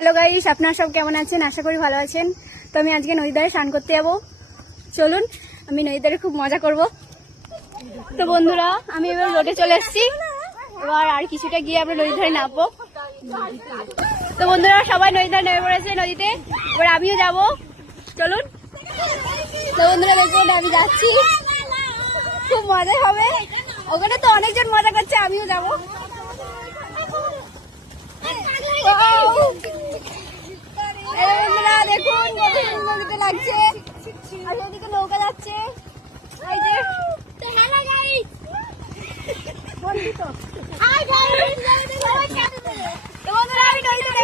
Hello guys, আপনারা সব কেমন আছেন? আশা করি ভালো আছেন। তো আমি আজকে নদীর ধারে স্নান করতে যাবো। চলুন, আমি নদীর ধারে খুব মজা করব। তো বন্ধুরা, আমি এবার রোডে চলে এসেছি। এবার আর কিছুটা গিয়ে আমরা নদীর ধারে নামবো। তো বন্ধুরা, সবাই নদীর ধারে নেমে পড়েছে নদীতে। এবার আমিও যাব, চলুন। তো বন্ধুরা দেখুন, আমি যাচ্ছি, খুব মজা হবে। ওখানে তো অনেকজন মজা করছে, আমিও যাবো। দেখুন নদীতে লাগছে, আর ওদিকে নৌকা যাচ্ছে। আমি নদীতে